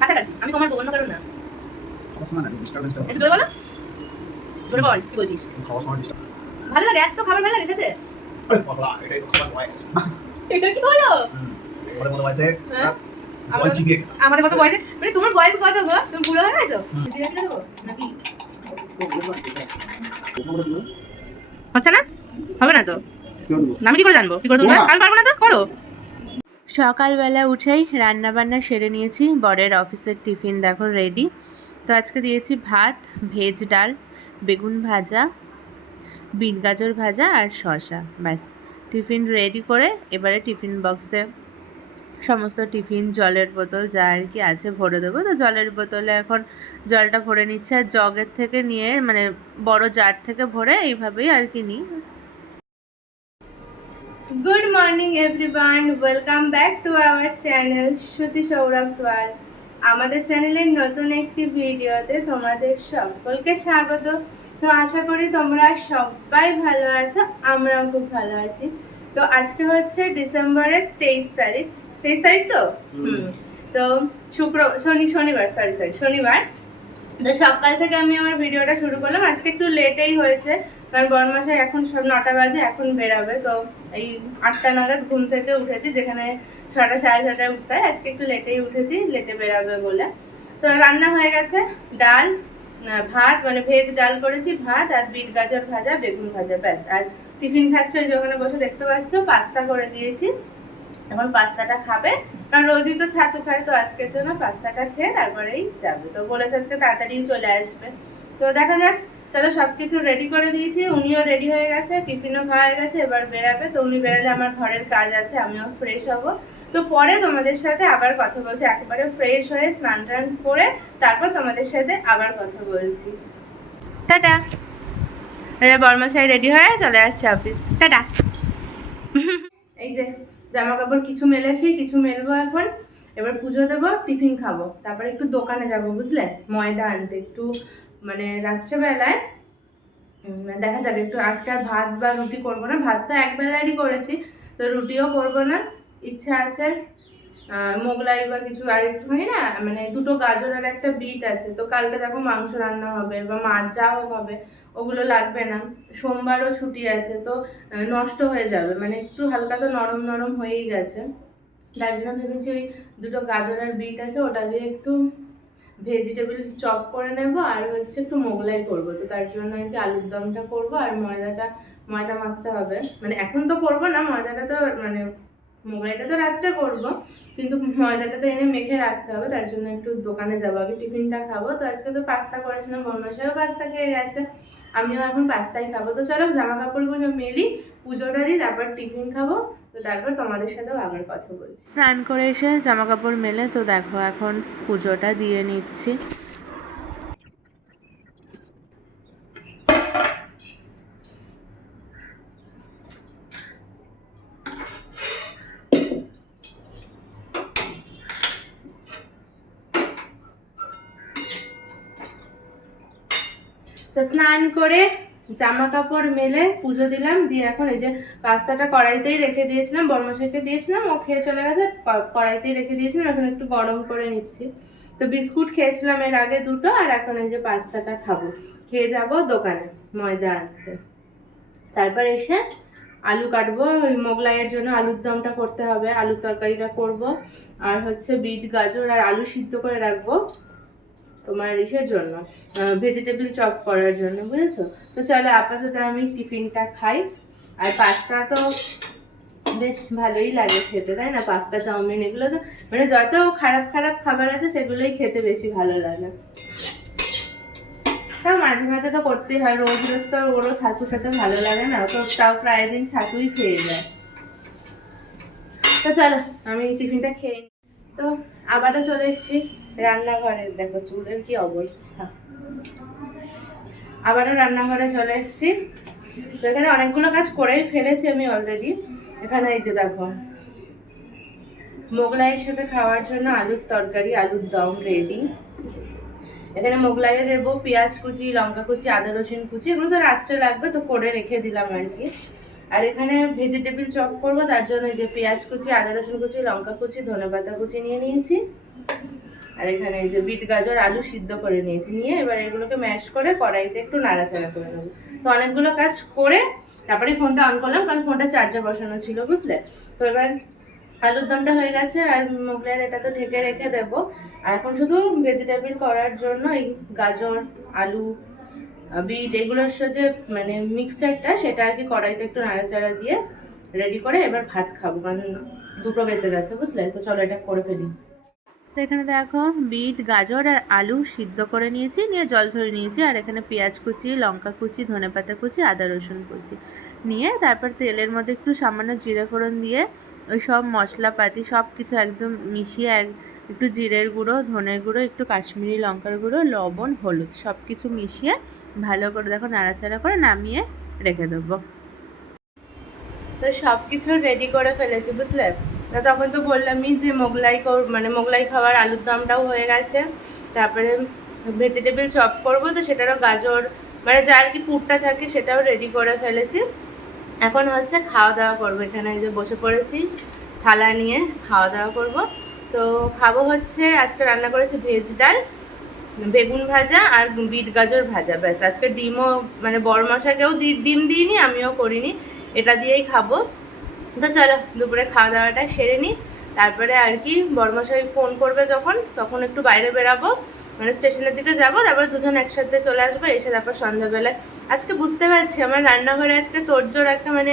কাছাকাছি আমি তোমার অন্য কারণ না একটু জোরে বলো জোরে বল কি বলছিস ভালো লাগে এত খাবার ভালো লাগে খেতে এটা কি হলো আমাদের মতো বয়সে মানে তোমার বয়স কত গো তুমি বুড়ো হয়ে গেছো জিজ্ঞাসা দেবো নাকি হচ্ছে না হবে না তো আমি কি করে জানবো কি করে তুমি আমি পারবো না তো করো। সকালবেলা উঠেই রান্নাবান্না সেরে নিয়েছি, বরের অফিসের টিফিন দেখো রেডি। তো আজকে দিয়েছি ভাত, ভেজ ডাল, বেগুন ভাজা, বিট গাজর ভাজা আর শসা, ব্যাস টিফিন রেডি করে এবারে টিফিন বক্সে সমস্ত টিফিন জলের বোতল যা আর কি আছে ভরে দেবো। তো জলের বোতলে এখন জলটা ভরে নিচ্ছে আর জগের থেকে নিয়ে মানে বড় জার থেকে ভরে এইভাবেই আর কি নিই। Good morning everyone, welcome back to our channel Shuchi Saurabh's World. আমাদের চ্যানেলের নতুন একটি ভিডিওতে তোমাদের সকলকে স্বাগত। তো আশা করি তোমরা সবাই ভালো আছো, আমরাও খুব ভালো আছি। তো আজকে হচ্ছে ডিসেম্বরের 23 তারিখ তো তো শনিবার। তো সকাল থেকে আমি আমার ভিডিওটা শুরু করলাম। আজকে একটু লেটেই হয়েছে কারণ বরমাসাই এখন সব 9টা বাজে, এখন বেরাবে। তো এই 8টা নাগাদ ঘুম থেকে উঠেছি, যেখানে 6টা সাড়ে 6টায় উঠতে হয়। আজকে একটু লেটেই উঠেছি, লেটে বেরাবে বলে। তো রান্না হয়ে গেছে, ডাল ভাত মানে ভেজ ডাল করেছি, ভাত আর বিট গাজর ভাজা, বেগুন ভাজা, ব্যাস। আর টিফিন খাচ্ছে ওই যে ওখানে বসে দেখতে পাচ্ছ, পাস্তা করে দিয়েছি। এখন পাস্তাটা খাবে কারণ রোজই তো ছাতু খায়, তো আজকের জন্য পাস্তাটা খেয়ে তারপরেই যাবে। তো বলেছে আজকে তাড়াতাড়ি চলে আসবে। তো দেখা যাক, চলো সবকিছু রেডি করে দিয়েছি, উনিও রেডি হয়ে গেছে, টিফিনও খাওয়া গেছে, এবার বেরাবে। তো উনি বেরালে আমার ঘরের কাজ আছে, আমিও ফ্রেশ হব। তো পরে তোমাদের সাথে আবার কথা বলছি, একেবারে ফ্রেশ হয়ে স্নান টান করে তারপর তোমাদের সাথে আবার কথা বলছি। টাটা। বর্মশাই রেডি হয়ে চলে যাচ্ছে অফিস, টাটা। এই যে জামা কাপড় কিছু মেলেছি, কিছু মেলবো এখন। এবার পুজো দেবো, টিফিন খাবো, তারপরে একটু দোকানে যাব, বুঝলে, ময়দা আনতে একটু, মানে রাত্রেবেলায় দেখা যাক একটু। আজকে আর ভাত বা রুটি করবো না, ভাত তো এক বেলারই করেছি, তো রুটিও করবো না। ইচ্ছা আছে মোগলাই বা কিছু আর একটুখানি না, মানে 2টো গাজর আর একটা বিট আছে। তো কালকে দেখো মাংস রান্না হবে বা মাছ যাও হবে, ওগুলো লাগবে না। সোমবারও ছুটি আছে, তো নষ্ট হয়ে যাবে, মানে একটু হালকা তো নরম নরম হয়েই গেছে। তার জন্য ভেবেছি ওই 2টো গাজর আর বিট আছে, ওটা দিয়ে একটু ভেজিটেবল চপ করে নেব আর হচ্ছে একটু মোগলাই করব। তো তার জন্য আর কি আলুর দমটা করব আর ময়দা মাখতে হবে। মানে এখন তো করব না ময়দাটা, তো মানে মোগলাইটা তো রাত্রে করব, কিন্তু ময়দাটা তো এনে মেখে রাখতে হবে। তার জন্য একটু দোকানে যাবো, আগে টিফিনটা খাবো। তো আজকে তো পাস্তা করেছিলাম, বর্মশাইও পাস্তা খেয়ে গেছে, আমিও এখন পাস্তাই খাবো। তো চলো জামা কাপড়গুলো মেলি, পুজোটা দিই, তারপর টিফিন খাবো। তো তারপর তোমাদের সাথেও আবার কথা বলছি। স্নান করে এসে জামা কাপড় মেলে তো দেখো এখন পুজোটা দিয়ে নিচ্ছি। তো স্নান করে জামা কাপড় মেলে পুজো দিলাম, দিয়ে এখন এই যে পাস্তাটা কড়াইতেই রেখে দিয়েছিলাম, বর্মশাইকে দিয়েছিলাম, ও খেয়ে চলে গেছে, কড়াইতেই রেখে দিয়েছিলাম, এখন একটু গরম করে নিচ্ছি। তো বিস্কুট খেয়েছিলাম এর আগে 2টো, আর এখন এই যে পাস্তাটা খাবো, খেয়ে যাব দোকানে ময়দা আনতে। তারপর এসে আলু কাটবো, ওই মোগলাইয়ের জন্য আলুর দমটা করতে হবে, আলুর তরকারিটা করব। আর হচ্ছে বিট গাজর আর আলু সিদ্ধ করে রাখবো তোমার ইসের জন্য, ভেজিটেবল চপ করার জন্য, বুঝেছো। তো চলো আপাতত আমি টিফিনটা খাই। আর পাস্তা তো বেশ ভালোই লাগে খেতে, তাই না? পাস্তা চাউমিন এগুলো তো মানে যত খারাপ খারাপ খাবার আছে সেগুলোই খেতে বেশি ভালো লাগে। তাও মাঝে মাঝে তো করতেই হয়, রোজ রোজ তো ওরও ছাতু খেতে ভালো লাগে না, তো তাও প্রায় দিন ছাতুই খেয়ে যায়। তো চলো আমি টিফিনটা খেয়ে নিই। তো আবারও চলে এসেছি রান্নাঘরে, দেখো চুলের কি অবস্থা। আবারও রান্নাঘরে চলে এসেছি। তো এখানে অনেকগুলো কাজ করেই ফেলেছি আমি অলরেডি। এখানে এই যে দেখো মোগলাইয়ের সাথে খাওয়ার জন্য আলুর তরকারি, আলুর দম রেডি। এখানে মোগলাইয়ে দেবো পেঁয়াজ কুচি, লঙ্কা কুচি, আদা রসুন কুচি, এগুলো তো রাত্রে লাগবে, তো করে রেখে দিলাম আর কি। আর এখানে ভেজিটেবল চপ করবো, তার জন্য এই যে পেঁয়াজ কুচি, আদা রসুন কুচি, লঙ্কা কুচি, ধনেপাতা কুচি নিয়ে নিয়েছি। আর এখানে এই যে বিট গাজর আলু সিদ্ধ করে নিয়েছি, নিয়ে এবার এগুলোকে ম্যাশ করে কড়াইতে একটু নাড়াচাড়া করে নেবো। তো অনেকগুলো কাজ করে তারপরে ফোনটা অন করলাম, কারণ ফোনটা চার্জে বসানো ছিল, বুঝলে। তো এবার আলুর দমটা হয়ে গেছে, আর মোগলাইয়ের এটা তো ঢেকে রেখে দেবো। আর এখন শুধু ভেজিটেবল করার জন্য এই গাজর আলু বিট এগুলোর সাথে মানে মিক্সচারটা সেটা আর কি কড়াইতে একটু নাড়াচাড়া দিয়ে রেডি করে এবার ভাত খাবো, কারণ 2টো বেঁচে গেছে, বুঝলে। তো চলো এটা করে ফেলি। তো এখানে দেখো বিট গাজর আর আলু সিদ্ধ করে নিয়েছি, নিয়ে জল ঝরিয়ে নিয়েছি। আর এখানে পেঁয়াজ কুচি, লঙ্কা কুচি, ধনেপাতা কুচি, আদা রসুন কুচি নিয়ে তারপর তেলের মধ্যে একটু সামান্য জিরে ফোড়ন দিয়ে ওই সব মশলাপাতি সব কিছু একদম মিশিয়ে একটু জিরের গুঁড়ো, ধনের গুঁড়ো, একটু কাশ্মীরি লঙ্কার গুঁড়ো, লবণ, হলুদ সব কিছু মিশিয়ে ভালো করে দেখো নাড়াচাড়া করে নামিয়ে রেখে দেবো। তো সব কিছু রেডি করে ফেলেছি, বুঝলে। তো তখন তো বললামই যে মানে মোগলাই খাওয়ার আলুর দমটাও হয়ে গেছে, তারপরে ভেজিটেবল চপ করবো, তো সেটারও গাজর মানে যা আর কি পুরটা থাকে সেটাও রেডি করে ফেলেছি। এখন হচ্ছে খাওয়া দাওয়া করবো। এখানে এই যে বসে পড়েছি থালা নিয়ে, খাওয়া দাওয়া করব। তো খাবো হচ্ছে আজকে রান্না করেছি ভেজ ডাল, বেগুন ভাজা আর বিট গাজর ভাজা, ব্যাস। আজকে ডিমও মানে বড় মশাকেও ডিম দিইনি, আমিও করিনি, এটা দিয়েই খাবো। তো চলো দুপুরে খাওয়া দাওয়াটা সেরে নিই, তারপরে আর কি বড়মশাই ফোন করবে যখন, তখন একটু বাইরে বেরাবো, মানে স্টেশনের দিকে যাবো, তারপরে দুজন একসাথে চলে আসবো, এসে তারপর সন্ধ্যাবেলায় আজকে বুঝতে পারছি আমার রান্নাঘরে আজকে তোড়জোড় একটা মানে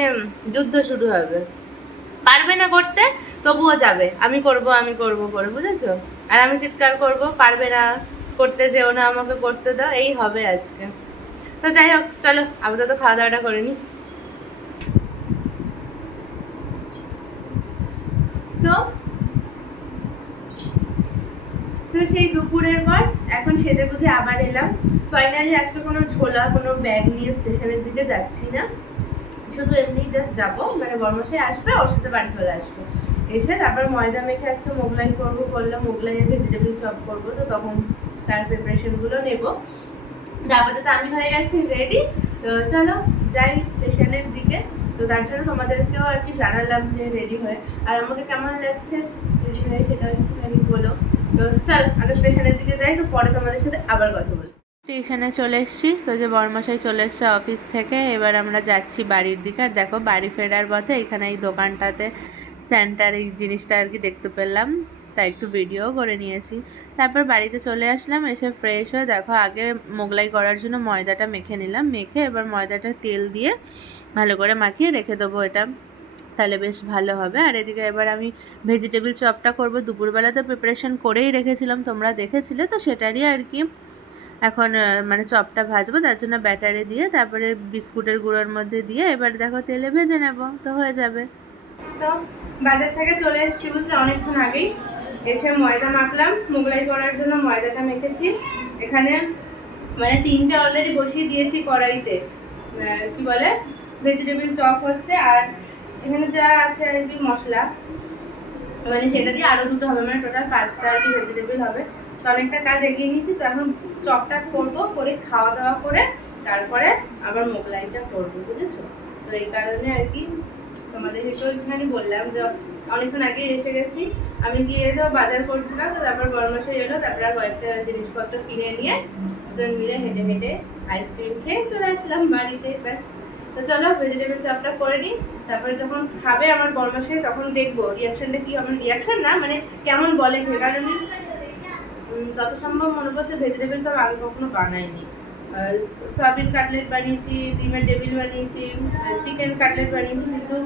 যুদ্ধ শুরু হবে। পারবে না করতে, তবুও যাবে, আমি করব করে, বুঝেছো। আর আমি চিৎকার করব, পারবে না করতে, যেও না, আমাকে করতে দাও, এই হবে আজকে। তো যাই হোক, চলো আপাতত খাওয়া দাওয়াটা করে নিই। তো সেই দুপুরের পর এখন সেটা বুঝে আবার এলাম। ফাইনালি আজকে কোনো ঝোলা কোনো ব্যাগ নিয়ে স্টেশনের দিকে যাচ্ছি না, শুধু এমনি জাস্ট যাবো, মানে বর্মশাই আসবে, ওর সাথে বাড়ি চলে আসবো। এসে তারপর ময়দা মেখে আজকে মোগলাই করবো, করলাম মোগলাইয়ের ভেজিটেবল চপ করবো, তো তখন তার প্রিপারেশনগুলো নেবো। তারপরে তো আমি হয়ে গেছি রেডি। তো চলো যাই স্টেশনের দিকে। তো তার জন্য তোমাদেরকেও আর কি জানালাম যে রেডি হয়ে, আর আমাকে কেমন লাগছে রেডি হয়ে সেটা একটুখানি বলো। তো চল আগে স্টেশনের দিকে যাই, তো পরে তোমাদের সাথে আবার কথা বলছি। স্টেশনে চলে এসেছি, তো যে বড়মশাই চলে এসছে অফিস থেকে, এবার আমরা যাচ্ছি বাড়ির দিকে। আর দেখো বাড়ি ফেরার পথে এখানে এই দোকানটাতে স্যান্টার এই জিনিসটা আর কি দেখতে পেলাম, তাই একটু ভিডিও করে নিয়েছি। তারপর বাড়িতে চলে আসলাম, এসে ফ্রেশ হয়ে দেখো আগে মোগলাই করার জন্য ময়দাটা মেখে নিলাম, মেখে এবার ময়দাটা তেল দিয়ে ভালো করে মাখিয়ে রেখে দেবো, এটা তাহলে বেশ ভালো হবে। আর এদিকে এবার আমি ভেজিটেবল চপটা করব, দুপুরবেলা তো প্রিপারেশন করেই রেখেছিলাম, তোমরা দেখেছিলে, তো সেটারই আর কি এখন মানে চপটা ভাজবো, তার জন্য ব্যাটারে দিয়ে তারপরে বিস্কুটের গুঁড়োর মধ্যে দিয়ে এবার দেখো তেলে ভেজে নেব, তো হয়ে যাবে। তো বাজার থেকে চলে এসেছি, বুঝলে, অনেকক্ষণ আগেই। এসে ময়দা মাখলাম, মোগলাই করার জন্য ময়দাটা মেখেছি। এখানে মানে 3টে অলরেডি বসিয়ে দিয়েছি কড়াইতে, কি বলে ভেজিটেবল চপ হচ্ছে। আর এখানে যা আছে আর কি মশলা, মানে সেটা দিয়ে আরও 2টো হবে, মানে টোটাল 5টা আর কি ভেজিটেবল হবে। তো অনেকটা কাজ এগিয়ে নিয়েছি, তো এখন চপটা করবো, করে খাওয়া দাওয়া করে তারপরে আবার মোগলাইটা করবো, বুঝেছো। তো এই কারণে আর কি তোমাদের একটু একটুখানি বললাম যে অনেকক্ষণ আগে এসে গেছি। আমি গিয়ে তো বাজার করছিলাম, তো তারপর বড়মশাই এলো, তারপর আর কয়েকটা জিনিসপত্র কিনে নিয়ে দুজন মিলে হেঁটে হেঁটে আইসক্রিম খেয়ে চলে আসলাম বাড়িতে, ব্যাস। তো চলো ভেজিটেবল চপটা করে নিই, তারপরে যখন খাবে আমার বড়মশাই তখন দেখবো রিয়াকশনটা কি হবে। রিয়াকশন না মানে কেমন বলে, কারণ আমি যত সম্ভব মনে করছে ভেজিটেবল চপ আগে কখনো বানাইনি। আর সয়াবিন কাটলেট বানিয়েছি, ডিমের টেবিল বানিয়েছি, চিকেন কাটলেট বানিয়েছি, কিন্তু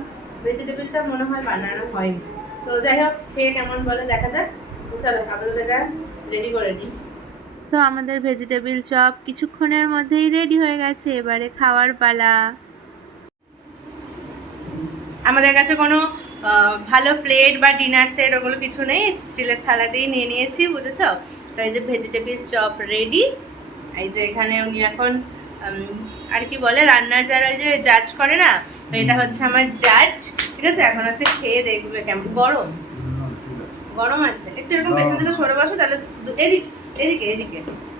ভেজিটেবলটা মনে হয় বানানো হয়নি। তো যাই হোক, খেয়ে কেমন বলে দেখা যাক। চলো আপাতত এটা রেডি করে নিই। তো আমাদের ভেজিটেবল চপ কিছুক্ষণের মধ্যেই রেডি হয়ে গেছে, এবারে খাওয়ার পালা। আমাদের কাছে কোনো ভালো প্লেট বা ডিনার সেট ওগুলো কিছু নেই, স্টিলের থালাতেই নিয়ে নিয়েছি, বুঝেছো। তো এই যে ভেজিটেবল চপ রেডি। এই যে এখানে উনি এখন আর কি বলে রান্নার যারা যে জাজ করে না, এটা হচ্ছে আমার জাজ, ঠিক আছে। এখন হচ্ছে খেয়ে দেখবে কেমন। গরম গরম আছে, একটু এরকম পেছন থেকে সরে বসো, তাহলে এদিকে এদিকে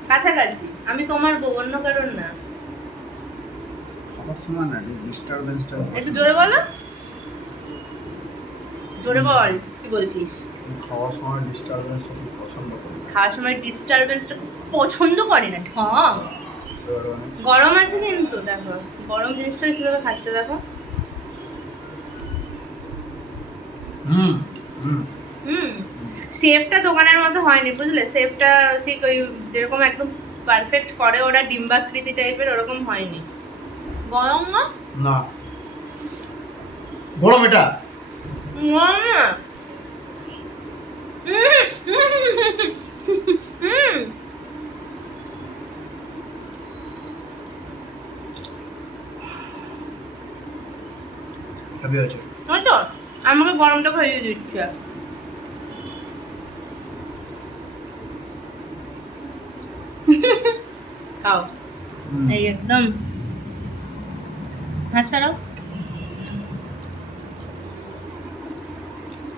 কাছাকাছি। আমি তোমার বউ, অন্য কারণ না। একটু জোরে বলো, জোরে বল, কি বলছিস। খাওয়ার সময় ডিস্টারবেন্সটা খুব পছন্দ করি। খাওয়ার সময় ডিস্টারবেন্সটা পছন্দ করে না ঠং। গরম আছে কিন্তু দেখো গরম জিনিসটা কিভাবে খাচ্ছে দেখো। শেফটা দোকানের মতো হয়নি বুঝলে, শেফটা ঠিক ওই যেরকম একদম পারফেক্ট করে ওরা ডিম্বাকৃতি টাইপের ওরকম হয়নি। গরম না? না গরম এটা গরম না। হেভি আছে। তো আমাকে গরমটা খাইয়ে দিচ্ছে। খাও এই একদম। হাত ছাড়াও।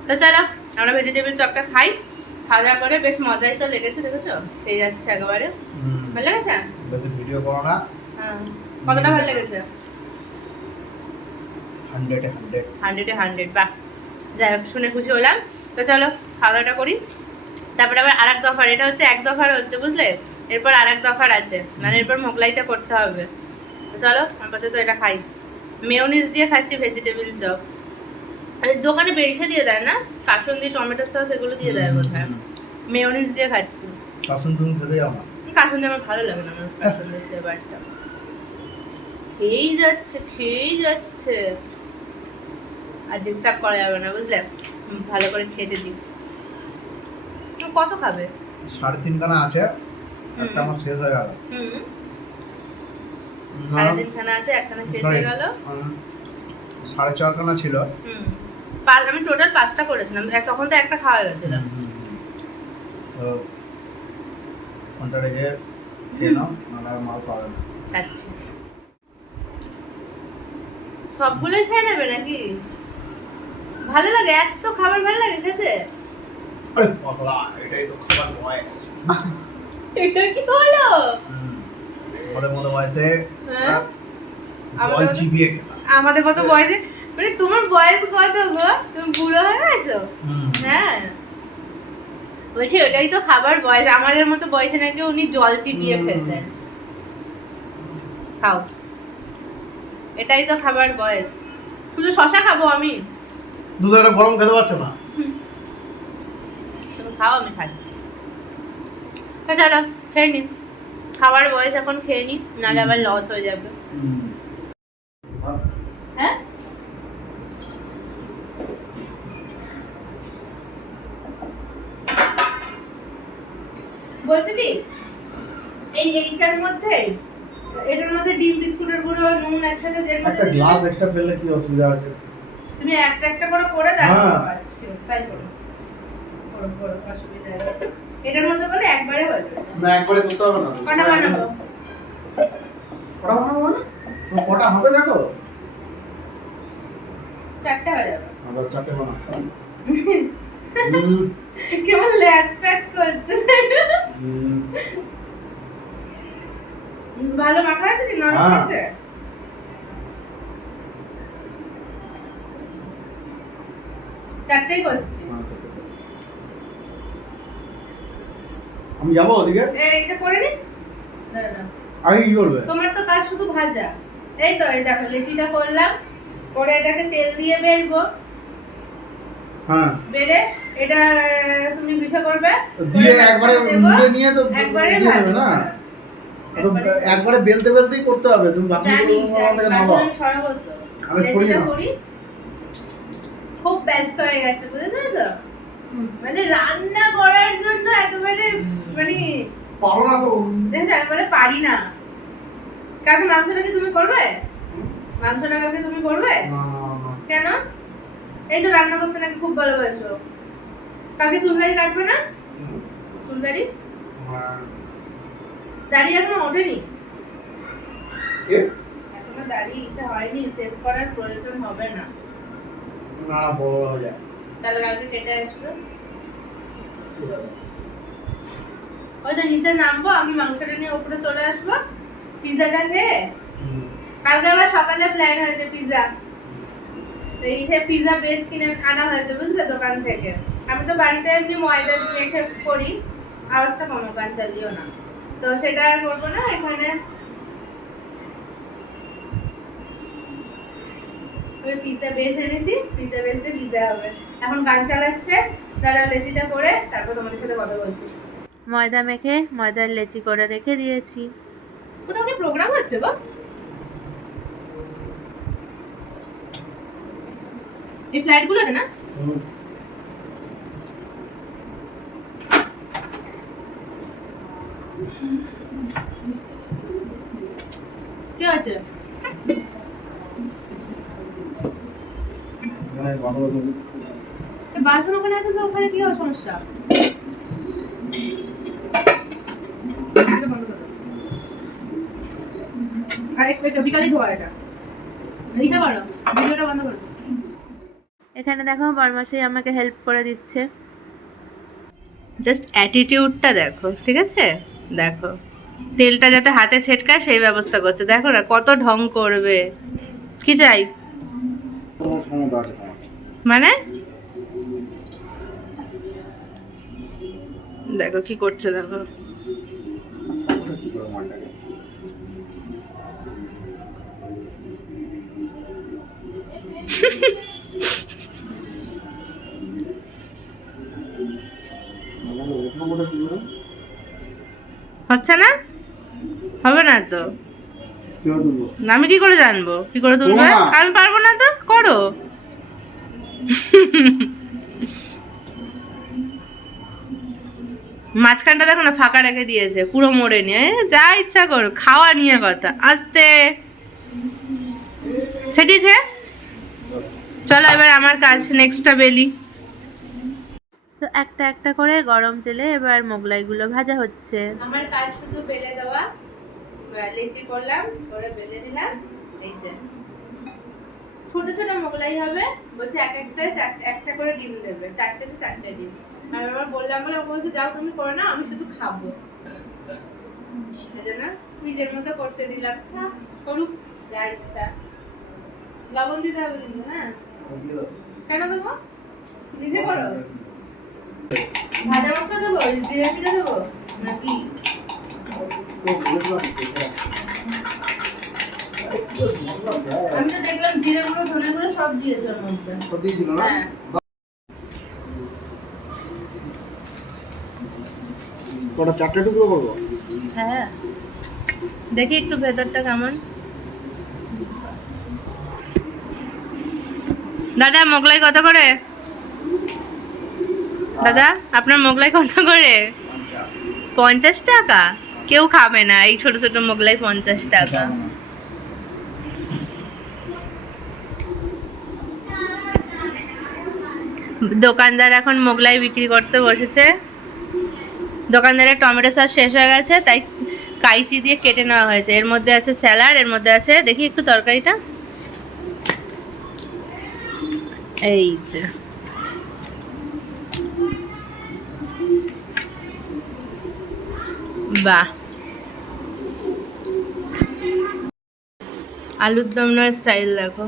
তো চলো আমরা ভেজিটেবিল চপটা খাই। খাওয়া দাওয়া করে বেশ মজাই তো লেগেছে, দেখেছো খেয়ে যাচ্ছে একেবারে। ভালো লেগেছে? ভিডিও করো না। হ্যাঁ কতটা ভালো লেগেছে? 100-এ 100 বাহ, যাই হোক শুনে খুশি হলাম। তো চলো খাওয়া দাওয়াটা করি, তারপরে আবার আর এক দফার, এটা হচ্ছে এক দফার হচ্ছে বুঝলে, এরপর আর এক দফার আছে, মানে এরপর মোগলাইটা করতে হবে। তো চলো আপাতত এটা খাই। মেয়োনিজ দিয়ে খাচ্ছি ভেজিটেবিল চপ। দোকানে বেরিয়ে দিয়ে দেয় না, কাসুন্দি টমেটো সস এগুলো দিয়ে দেয় বোধ হয়। মেয়োনিজ দিয়ে খাচ্ছি। কাসুন্দি খেতে যাও না? কাসুন্দি আমার ভালো লাগে না, আমার কাসুন্দির ফ্লেভারটা। খেয়েই যাচ্ছে আর ডিস্টার্ব করা যাবে না বুঝলে, ভালো করে খেতে দিই। কত খাবে? 3.5 খানা আছে, একটা আমার শেষ হয়ে গেল। 3.5 খানা আছে, একখানা শেষ হয়ে গেল। 4.5 খানা ছিল। আমি টোটাল 5টা করেছিলাম, তখন তো একটা খাওয়া গেছিল। তো কোনটা রেখে খেয়ে নাও, নাহলে আর মাল পাবে না। খাচ্ছি। সবগুলোই খেয়ে নেবে নাকি? ভালো লাগে এত খাবার, ভালো লাগে খেতে? আরে পাগলা, এটাই তো খাবার বয়স। এটা কি হলো? মধ্যে বয়সে হ্যাঁ জল চিবিয়ে খেলা। আমাদের মতো বয়সে, মানে তোমার বয়স কত গো? তুমি বুড়ো হয়ে গেছো? হ্যাঁ বলছি ওটাই তো খাবার বয়স, আমাদের মতো বয়সে নাকি উনি জল চিবিয়ে খেতেন। খাও, এটাই তো খাবার বয়স। শুধু শশা খাবো আমি। দুধ একটা গরম খেতে পারছো না? তুমি খাও, আমি খাচ্ছি। চলো খেয়ে নি, খাবার বয়স এখন খেয়ে নি, নাহলে আবার লস হয়ে যাবে। হ্যাঁ বলছি কি, এইটার মধ্যে এটার মধ্যে ডিম বিস্কুটের গুঁড়ো নুন একসাথে এর মধ্যে একটা গ্লাস এক্সট্রা ফেললে কি অসুবিধা আছে? তুমি একটা একটা করে দাও। হ্যাঁ ঠিক আছে তাই করো, করো অসুবিধা নেই। এটার মধ্যে বলে একবারে হয়ে যাবে না? একবারে করতে হবে না। কটা বানাবো? মানে তো কটা হবে দেখো? 4টা হয়ে যাবে। আবার 4টে বানাও। কেমন ল্যাট প্যাক করছে। ভালো মাখা আছে কি নরম আছে? চারটেই করছি। আমি যাবো ওদিকে। এইটা করে নি না আগে কি করবে? তোমার তো কাজ শুধু ভাজা। এই তো এই দেখো লেচিটা করলাম, করে এটাকে তেল দিয়ে বেলবো। হ্যাঁ বেলে এটা তুমি বিষয় করবে দিয়ে একবারে মুড়ে নিয়ে তো একবারে দিয়ে দেবে না? তো একবারে বেলতে বেলতেই করতে হবে। তুমি বাসন থেকে নাও। আমি সরাবো তো, আমি সরি না। খুব ব্যস্ত হয়ে গেছে বুঝলে তো, মানে রান্না করার জন্য একেবারে মানে পারো না তো? দেখো একবারে পারি না। কালকে মাংসটা কি তুমি করবে? মাংসটা কালকে তুমি করবে? কেন? এই তো রান্না করতে নাকি খুব ভালোবাসো। কালকে চুলদাড়ি কাটবে না? চুলদাড়ি দাড়ি এখনো ওঠেনি, এখনো দাড়ি ইচ্ছা হয়নি, সেভ করার প্রয়োজন হবে না। না বড় হয়ে যায়। তাহলে কালকে কেটে আসবে। ওই তো নিচে নামবো, আমি মাংসটা নিয়ে উপরে চলে আসবো পিৎজাটা খেয়ে। কালকে আবার সকালে প্ল্যান হয়েছে পিৎজা, এই যে পিৎজা বেস কিনে আনা হয়েছে বুঝলে দোকান থেকে। আমি তো বাড়িতে এমনি ময়দা মেখে করি, আওয়াজটা কমো, গান চালিও না। তো সেটা আর করবো না। এখানে পিৎজা বেস এনেছি, পিৎজা বেস দিয়ে পিৎজা হবে। এখন গান চালাচ্ছে, তারা লেচিটা করে তারপর তোমাদের সাথে কথা বলছি। ময়দা মেখে ময়দার লেচি করে রেখে দিয়েছি। কোথাও কি প্রোগ্রাম হচ্ছে গো? এই ফ্ল্যাটগুলোতে না? কি আছে? বাসন ওখানে আছে তো, ওখানে কি হবে সমস্যা? এটা বিকালেই ধোয়া, এটা এইটা করো, ভিডিওটা বন্ধ করো। এখানে দেখো বরমাসাই আমাকে হেল্প করে দিচ্ছে। জাস্ট অ্যাটিটিউডটা দেখো, ঠিক আছে? দেখো তেলটা যাতে হাতে ছেটকায় সেই ব্যবস্থা করছে। দেখো না কত ঢং করবে। কি চাই মানে? দেখো কি করছে, দেখো। হচ্ছে না? হবে না তো। আমি কি করে জানবো কি করে তুলবে? আমি পারবো না তো, করো। মাঝখানটা দেখো না ফাঁকা রেখে দিয়েছে, পুরো মোড়ে নিয়ে যা ইচ্ছা করো, খাওয়া নিয়ে কথা। আস্তে ছেটিছে। চলো এবার আমার কাজ, নেক্সটটা বেলি। তো একটা একটা করে গরম তেলে এবার মোগলাইগুলো ভাজা হচ্ছে। আমার কাজ শুধু বেলে দেওয়া। লেচি করলাম, করে বেলে দিলাম। এই যে ছোট ছোট মোগলাই হবে। বলছে এক একটা করে ডিম দেবে, 4টে ডিম। আমি আবার বললাম বলে ও বলছে যাও তুমি করো না, আমি শুধু খাবো। সেজন্য নিজের মতো করতে দিলাম। করুক যা ইচ্ছা। লবণ দিতে হবে কিন্তু, হ্যাঁ? কেন দেবো? নিজে করো। ভাজা মশলা দেবো, জিরে পিঠা দেবো নাকি? আমি তো দেখলাম জিরে গুঁড়ো, ধনে গুঁড়ো সব দিয়েছে ওর মধ্যে। সব দিয়েছিল না? হ্যাঁ। ওটা 4টে টুকরো করবো? হ্যাঁ দেখি একটু ভেতরটা কেমন। দাদা মোগলাই কত করে? দাদা আপনার মোগলাই কত করে? 50 টাকা? কেউ খাবে না এই ছোট ছোট মোগলাই 50 টাকা। দোকানদার এখন মোগলাই বিক্রি করতে বসেছে। দোকানদারের টমেটো সস শেষ হয়ে গেছে, তাই কাইচি দিয়ে কেটে নেওয়া হয়েছে। এর মধ্যে আছে স্যালাড, এর মধ্যে আছে দেখি একটু তরকারিটা। এই যে বাহ, আলুর দমের স্টাইল দেখো।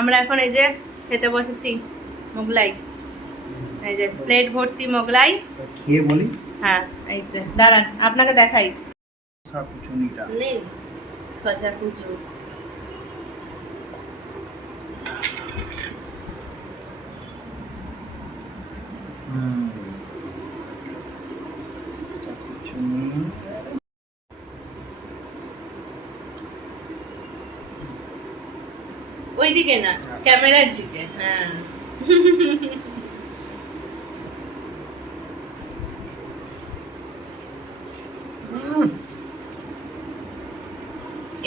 আমরা এখন এই যে খেতে বসেছি মোগলাই। এই যে প্লেট ভর্তি মোগলাই। খেয়ে বলি। হ্যাঁ এই যে দাঁড়ান আপনাকে দেখাই। সব চুনিটা নেই শসা কুচু। ওইদিকে না, ক্যামেরার দিকে। হ্যাঁ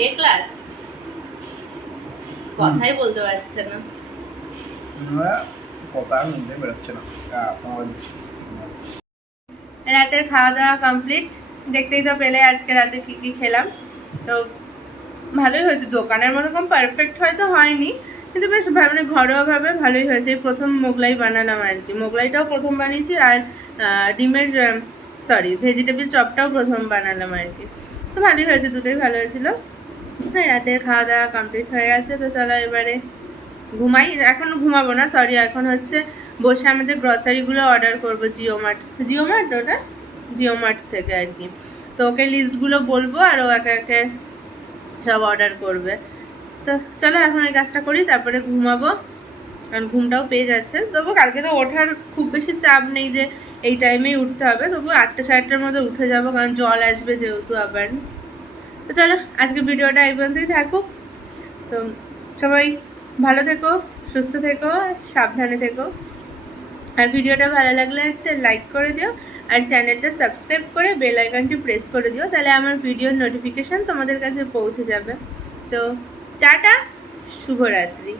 এ ক্লাস কথাই বলতে পারছে না। কথার মধ্যে বেরোচ্ছে না। রাতের খাওয়া দাওয়া কমপ্লিট। দেখতেই তো পেলে আজকে রাতে কি কি খেলাম। তো ভালোই হয়েছে, দোকানের মতো কম পারফেক্ট হয়তো হয়নি, কিন্তু বেশ মানে ঘরোয়াভাবে ভালোই হয়েছে। এই প্রথম মোগলাই বানালাম আর কি। মোগলাইটাও প্রথম বানিয়েছি, আর ডিমের ভেজিটেবল চপটাও প্রথম বানালাম আর কি। তো ভালোই হয়েছে, দুটোই ভালো হয়েছিল। হ্যাঁ রাতের খাওয়া দাওয়া কমপ্লিট হয়ে গেছে। তো চলো এবারে ঘুমাই। এখন ঘুমাবো না, সরি, এখন হচ্ছে বসে আমাদের গ্রসারিগুলো অর্ডার করবো জিও মার্ট ওটা জিও মার্ট থেকে আর কি। তো ওকে লিস্টগুলো বলবো আর ও একে একে সব অর্ডার করবে। তো চলো এখন এই কাজটা করি, তারপরে ঘুমাবো, কারণ ঘুমটাও পেয়ে যাচ্ছে। তবু কালকে তো ওঠার খুব বেশি চাপ নেই যে এই টাইমেই উঠতে হবে, তবু 8টা 8:30টার মধ্যে উঠে যাবো, কারণ জল আসবে যেহেতু আবার। তো চলো আজকে ভিডিওটা এই পর্যন্তই থাকুক। তো সবাই ভালো থেকো, সুস্থ থেকো, সাবধানে থেকো। আর ভিডিওটা ভালো লাগলে একটা লাইক করে দিও, আর চ্যানেলটা সাবস্ক্রাইব করে বেল আইকনটি প্রেস করে দিও, তাহলে আমার ভিডিওর নোটিফিকেশান তোমাদের কাছে পৌঁছে যাবে। তো টাটা, শুভরাত্রি।